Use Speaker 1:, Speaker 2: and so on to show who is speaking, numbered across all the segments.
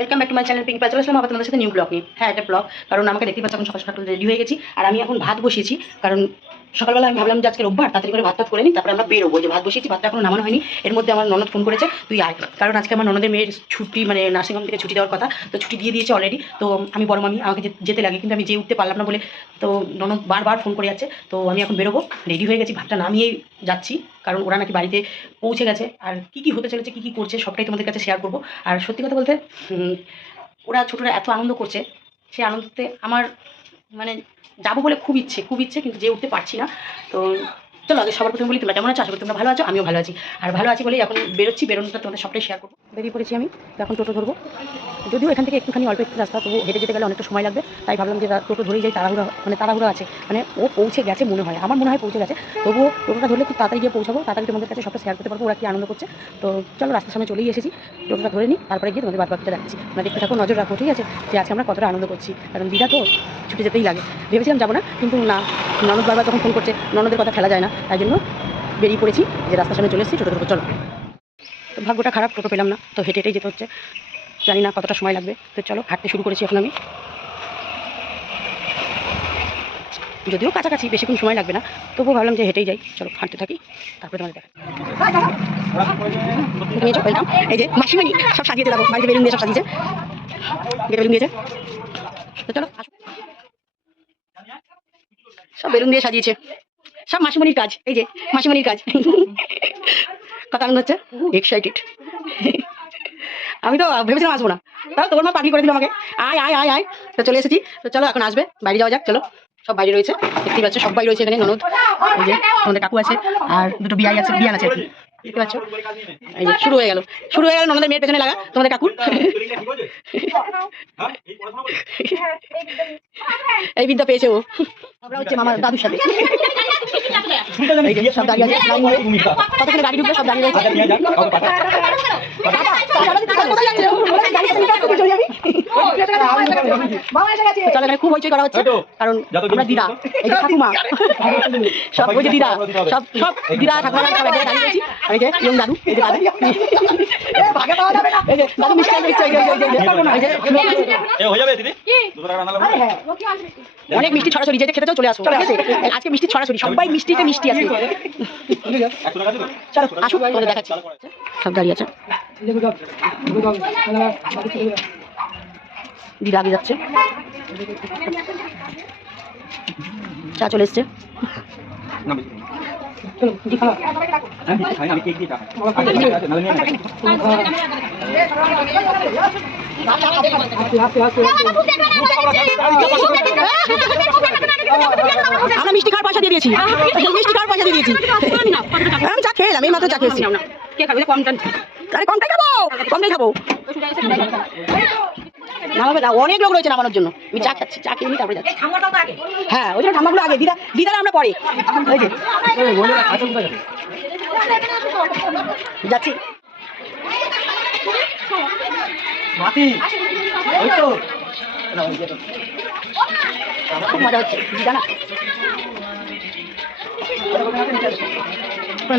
Speaker 1: Welcome back to my channel pink pie চলে তোমাদের সাথে নিউ ব্লগ নিয়ে। হ্যাঁ এটা ব্লগ কারণ আমাকে দেখতে পাচ্ছি, এখন সকাল সকাল রেডি হয়ে গেছি। আর আমি এখন ভাত বসিয়েছি, কারণ সকালবেলা আমি ভাবলাম যে আজকে রোববার, তাড়াতাড়ি করে ভাত টাত করে নিই, তারপরে আমরা বেরোবো। যে ভাত বসিয়েছি, ভাতটা এখনও নামানো হয়নি। এর মধ্যে আমার ননদ ফোন করেছে, তুই আয়। কারণ আজকে আমার ননদের মেয়ের ছুটি মানে নার্সিংহোম থেকে ছুটি দেওয়ার কথা, তো ছুটি দিয়ে দিয়েছে অলরেডি তো আমি বড় মামি, আমাকে যেতে লাগে, কিন্তু আমি যেয়ে উঠতে পারলাম না বলে তো ননদ বারবার ফোন করে যাচ্ছে। তো আমি এখন বেরোবো রেডি হয়ে গেছি, ভাতটা নামিয়েই যাচ্ছি। কারণ ওরা নাকি বাড়িতে পৌঁছে গেছে। আর কি কি হতে চলেছে, কি কি করছে, সবটাই তোমাদের কাছে শেয়ার করব। আর সত্যি কথা বলতে ওরা ছোটরা এত আনন্দ করছে সেই আনন্দতে আমার মানে যাব বলে খুব ইচ্ছে খুব ইচ্ছে কিন্তু যে উঠতে পারছি না। তো চলো আগে সবার প্রথমে বলি তোমরা কেমন আছো? আশা করি তোমরা ভালো আছো, আমিও ভালো আছি। আর ভালো আছি বলে এখন বেরোচ্ছি, বেরোনোটা তোমাদের সবটাই শেয়ার করব। বেরিয়ে পড়েছি আমি এখন টোটো ধরবো। যদিও এখান থেকে একটুখানি অল্প একটু রাস্তা তবু হেঁটে যেতে গেলে অনেকটা সময় লাগবে, তাই ভাবলাম যে টোটো ধরেই যাই, তাড়াহুড়া মানে তাড়াহুড়া আছে। মানে ও পৌঁছে গেছে মনে হয়, আমার মনে হয় পৌঁছে গেছে। তবুও টোটোটা ধরলে খুব তাড়াতাড়ি গিয়ে পৌঁছাবো, তাড়াতাড়ি তোমাদের কাছে সবটা শেয়ার করতে পারব, ওরা কি আনন্দ করছে। তো চলো রাস্তার সামনে চলেই এসেছি, টোটোটা ধরে নিই, তারপরে গিয়ে তোমাদের বাদ বাকিটা রাখছি মানে দেখতে থাকো, নজর রাখো, ঠিক আছে? যে আজকে আমরা কতটা আনন্দ করছি। কারণ দিদা তো ছুটে যেতেই লাগে। ভেবেছিলাম যাব না, কিন্তু না। ননদ বারবার তখন ফোন করছে, ননদের কথা ফেলা যায় না। তাই জন্য বেরিয়ে পড়েছি যে রাস্তার সামনে চলে এসেছি টোটো ধরবো চলো। তো ভাগ্যটা খারাপ, টোটো পেলাম না, তো হেঁটে হেঁটেই যেতে হচ্ছে। জানি না কতটা সময় লাগবে, তো চলো, হাঁটতে শুরু করেছি এখন আমি। যদিও কাছাকাছি, বেশিক্ষণ সময় লাগবে না, তবুও ভাবলাম যে হেঁটেই যাই, চলো, হাঁটতে থাকি, তারপরে তোমাদের দেখা এই যে মাসিমানি সব সাজিয়েছে দেখো বাড়িতে বেলুন দিয়ে সব সাজিয়েছে। বেলুন দিয়েছে। চলো সব বেলুন দিয়ে সাজিয়েছে। সব মাসিমণির কাজ, এই যে মাসিমণির কাজ। কথা আনন্দ হচ্ছে এক্সাইটেড আমি তো ভেবেছিলাম আসব না। তাও তোমার মা পাখি করে দিল আমাকে। আয় আয় আয় আয়। তো চলে এসেছি। তো চলো, এখন আসবে। বাইরে যাওয়া যাক, চলো। সব বাইরে রয়েছে। দেখতেই পাচ্ছ বাইরে রয়েছে এখানে, ননদ। ওই যে তোমাদের কাকু আছে, আর দুটো বিয়াই আছে, বিয়ান আছে। আর কি দেখতে পাচ্ছ এই যে শুরু হয়ে গেল। শুরু হয়ে গেল ননদের মেয়ের পেছনে লাগা। তোমাদের কাকুর। এই বিদ্যা পেয়েছে ও। আমরা হচ্ছে মামার দাদুর সাথে। সব দাঁড়িয়ে আছে কতক্ষণে গাড়ি ঢুকবে সব দাঁড়িয়ে রয়েছে চলো খুব হইচই করা হচ্ছে কারণ আমরা দিদা। এই যে ঠাকুমা। সব ওই যে দিদা। সব সব দিদা ঠাকুমা সব দাঁড়িয়ে রয়েছি। আর এই যে ইয়ং দাদু এই যে দাদু এই যে দাদু মিষ্টি আনতে এই যে, এই যে, এই যে, এই যে,
Speaker 2: এ হয়ে যাবে দিদি দুশো টাকা রান্না লাগবে
Speaker 1: অনেক মিষ্টি ছড়াছড়ি যেতে খেতে চাও চলে আসো ঠিক আছে আজকে মিষ্টি ছড়াছড়ি সবাই মিষ্টিতে মিষ্টি আছে চলো তোমাদের দেখাচ্ছি সব দাঁড়িয়ে আছে দিদা আগে যাচ্ছে চা চলে এসছে আমরা মিষ্টি খাওয়ার পয়সা দিয়ে দিয়েছি। মিষ্টি খাওয়ার পয়সা দিয়ে দিয়েছি। আমি চা খেয়ে এলাম এই মাত্র চা খেয়েছি। আরে কমটাই খাব কমটাই খাব। নামাবে না অনেক লোক রয়েছে নামানোর জন্য। আমি চা খাচ্ছি চা খেয়ে নি তারপরে যাচ্ছি। হ্যাঁ ওই জন্য ঠাম্মাগুলো আগে দিদা দিদারা আমরা পরে। যাচ্ছি। খুব মজা হচ্ছে দিদা না?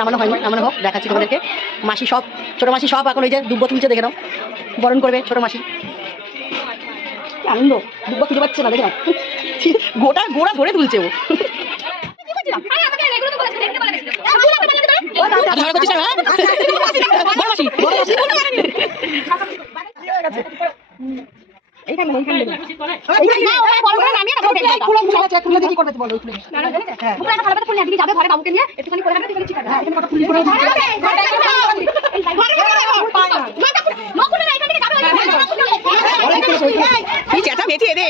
Speaker 1: নামানো হয়নি নামানো হোক দেখাচ্ছি তোমাদেরকে। মাসি সব ছোটো মাসি সব এখন ওই যে দুব্ব তুলছে দেখে নাও। বরণ করবে ছোটো মাসি। আনন্দ দুব্ব খুঁজে পাচ্ছে না দেখে নাও গোটা গোড়া ধরে তুলছে ও। ঝগড়া করছিস না, হ্যাঁ? বড় মাসি, বড় মাসি। এইখানে, এইখানে দেখো। এই খুলে খুলে আছে, খুলে দিয়ে কি করবে বলো, খুলে। হ্যাঁ। এই চেঁচা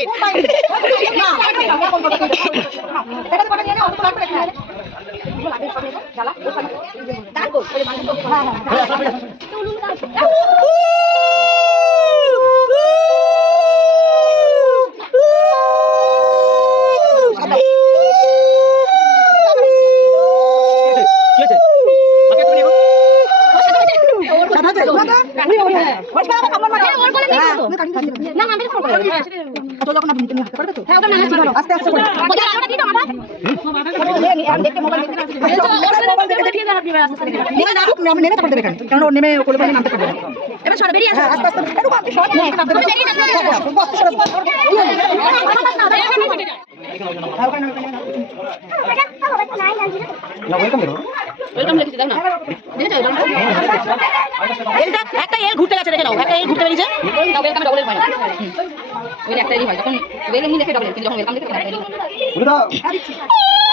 Speaker 1: মেয়েছি এদের
Speaker 2: কি আছে? বাকি একটা নিয়ে নাও।
Speaker 1: আস্তে আস্তে করে। নামুক, নেমে তারপর দেবে এখানে। কারণ ও নেমে কোলে করে নামতে পারবে।
Speaker 3: এবার সরো বেরিয়ে আসো
Speaker 1: হ্যাঁ আস্তে আস্তে একটু বাদ, সবাই বেরিয়ে যাও।
Speaker 3: তুমি
Speaker 2: না। ওয়েলকাম করো
Speaker 1: একটা এল ঘুরতে গেছে দেখে নাও। একটা এল ঘুরতে বেরিয়েছে। দেখো ওটা দেখা না একটু ওটা দেখা না
Speaker 2: ওরা আপনি এখানে এখানে এখানে চলো তুমি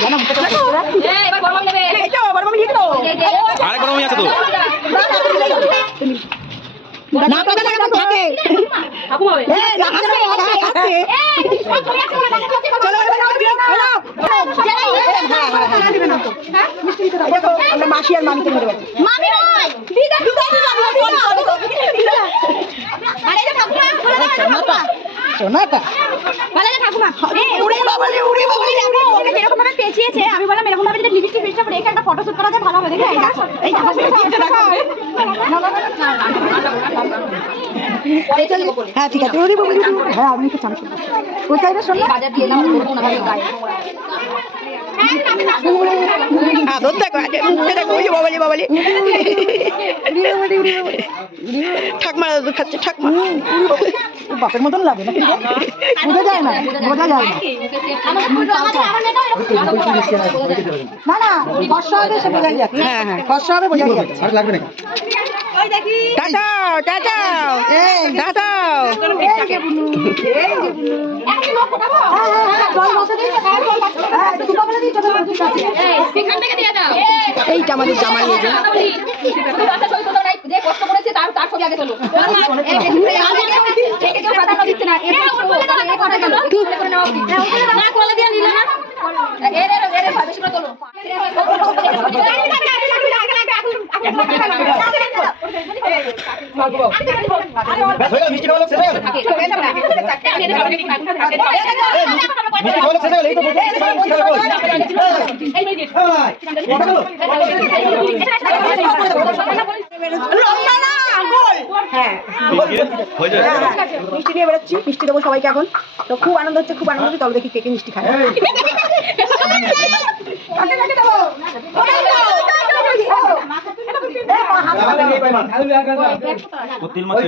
Speaker 1: জানা মুক্তা এই তো বড় মামি
Speaker 4: আছে তো
Speaker 1: না কথা জায়গা তো থাকে এই রাখা যাবে না আছে চলো এবার নাও দিও না হ্যাঁ হ্যাঁ হ্যাঁ দিবে না তো মিষ্টি দিতে দাও দেখো আমরা মাসি আর মামিকে ধরে গেছি
Speaker 3: মামি নয়! দিদা দিদা দিদা আরে এটা ঠাকুমা
Speaker 1: সোনাটা সোনাটা
Speaker 3: ভালো ঠাকুমা।
Speaker 1: উড়ে বাবালে উড়ে বাবালে
Speaker 3: দেখো ওকে যেরকম ভাবে পেঁচিয়েছে আমি বললাম এরকম ভাবে যদি লিপস্টিক ফিস্টাপ রেখে একটা ফটোশুট করা যায় ভালো হবে। দেখো এই দেখো
Speaker 1: হ্যাঁ ঠিক আছে। বাবালে হ্যাঁ আমি তো চান সাইডে শোন
Speaker 3: বাজার দিয়ে দাও।
Speaker 1: হ্যাঁ দেখো বাবালে বাবালে ঠাকমা খাচ্ছে ঠাকমা বাপের মতন লাগে না বোঝা যায় না বোঝা যায় না না না ফর্সা হবে সে বোঝা যাচ্ছে হ্যাঁ হ্যাঁ ফর্সা হবে বোঝা যাচ্ছে
Speaker 2: আর লাগবে
Speaker 3: দাও।
Speaker 1: এইটা আমাদের জামাই এই যে
Speaker 3: যে কষ্ট করেছে তার ছবি আগে তোলো কেউ প্রাধান্য দিচ্ছে না না কোলে দিয়ে নিলে না এর এর এর বেশি করে তোলো
Speaker 2: হয়ে মিষ্টি হয়ে মিষ্টি হয়ে
Speaker 1: হ্যাঁ
Speaker 4: হয়ে
Speaker 1: নিয়ে বেরোচ্ছি মিষ্টি দেবো সবাইকে এখন তো খুব আনন্দ হচ্ছে খুব আনন্দ হচ্ছে তবে দেখি কে কে মিষ্টি খায় কাকে কাকে
Speaker 4: তিল মাছ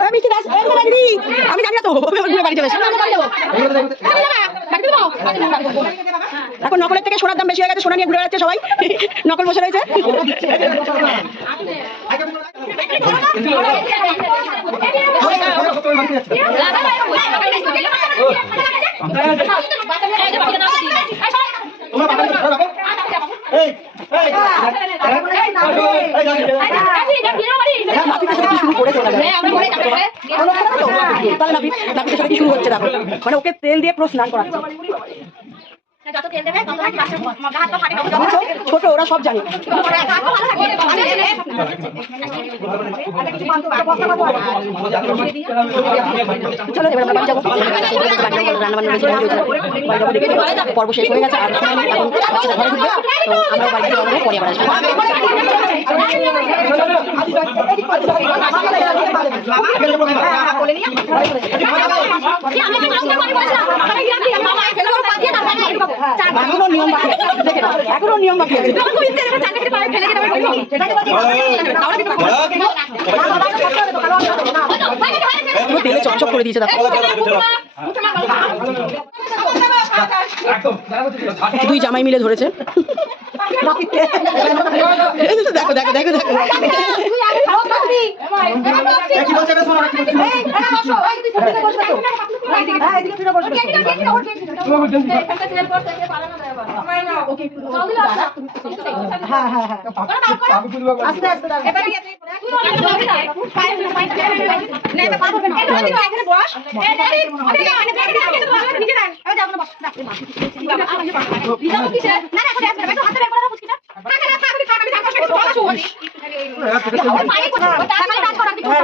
Speaker 2: এই
Speaker 1: মিষ্টি দাস কোথায় দিদি আমি জানি না তো আমি ওর বাড়ি চলে। এখন নকলের থেকে সোনার দাম বেশি হয়ে গেছে সোনা নিয়ে ঘুরে যাচ্ছে সবাই। নকল বসে রয়েছে
Speaker 2: বাবা ধরো রাখো এই এই এই
Speaker 1: হ্যাঁ, নাপিতের সাথে কি শুরু করেছে ওরা জানে। তাহলে নাপিত নাপিতের সাথে কি শুরু হচ্ছে দেখো। মানে ওকে তেল দিয়ে পুরো স্নান করাচ্ছে।
Speaker 3: যত তেল দেবে তত নাকি মাছের গা হাত পা ফাটে
Speaker 1: ছোট ওরা সব জানে চলো এবার আমরা বাড়ি যাব রান্না বান্না রয়েছে বাড়ি পর্ব শেষ হয়ে গেছে আর সময় নেই, এখন বাচ্চারা ঘরে ঢুকবে তো আমরা বাড়ি থেকে রওনা পরে আবার আসব এখনও নিয়ম বাকি আছে দেখে নাও, এখনও নিয়ম বাকি আছে তেলে চপচপ করে দিয়েছে দেখো দুই জামাই মিলে ধরেছে দেখো দেখো দেখো দেখো
Speaker 2: এই কি বলছে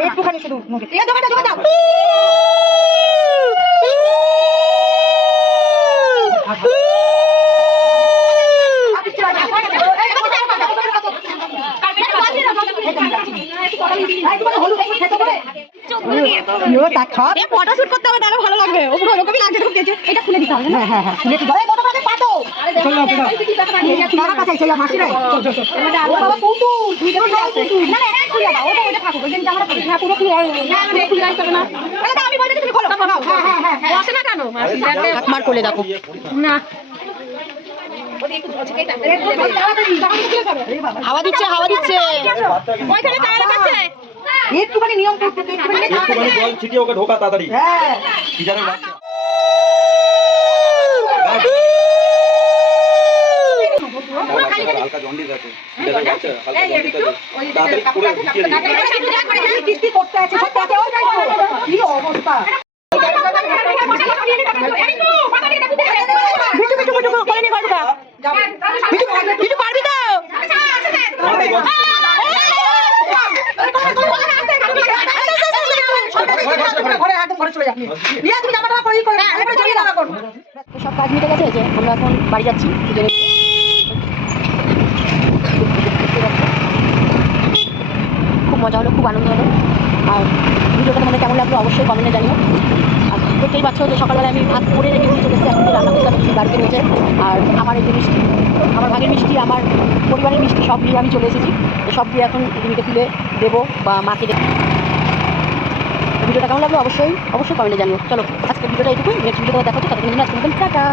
Speaker 2: একটুখানি
Speaker 3: করতে হবে ভালো লাগবে। লাগছে এটা খুলে দিতে হবে
Speaker 2: হ্যাঁ? হ্যাঁ হ্যাঁ
Speaker 3: হ্যাঁ। খুলে রাখতে হবে। না তাহলে তো আমি বলতে তুমি খোলো হ্যাঁ হ্যাঁ হ্যাঁ বসে না কেন
Speaker 2: মার কোলে দেখো।
Speaker 3: না।
Speaker 2: হাওয়া দিচ্ছে হাওয়া দিচ্ছে।
Speaker 3: ওইখানে তাহলে কাছে।
Speaker 2: একটুখানি নিয়ম করতে একটুখানি
Speaker 4: একটুখানি জল ছিটিয়ে ওকে ঢোকা তাড়াতাড়ি।
Speaker 2: হ্যাঁ
Speaker 4: জন্ডিস আছে টিচারের বাচ্চা হালকা জন্ডিস আছে তাড়াতাড়ি পুরো ঢুকিয়ে দিই
Speaker 2: কিস্তি করতে আছে করতে আছে ওই দেখো কি অবস্থা বিটু বিটু বিটু কোলে নিয়ে পারবে বিটু বিটু পারবি তো ঘরে হাতে ঘরে চলে যা রিয়া সব কাজ মিটে গেছে যে আমরা এখন বাড়ি যাচ্ছি। খুব মজা হলো, খুব আনন্দ হলো। আর ভিডিওটা তোমাদের কেমন লাগল অবশ্যই কমেন্টে জানিও। আর দেখতেই পাচ্ছ যে সকালবেলা আমি ভাত করে রেখে দিয়ে চলে এসেছি এখন রান্না করতে হবে, বাড়িতে রয়েছে। আর আমার এই মিষ্টি, আমার ভাগের মিষ্টি, আমার পরিবারের মিষ্টি সব নিয়ে আমি চলে এসেছি। সব দিয়ে এখন দিদিকে তুলে দেবো বা মাকে দেবো। ভিডিওটা কেমন লাগল অবশ্যই অবশ্যই কমেন্টে জানিও। চলো আজকে ভিডিওটা এইটুকুই। নেক্সট ভিডিওটা দেখো তো ততক্ষণ জন্য আজকে টাটা।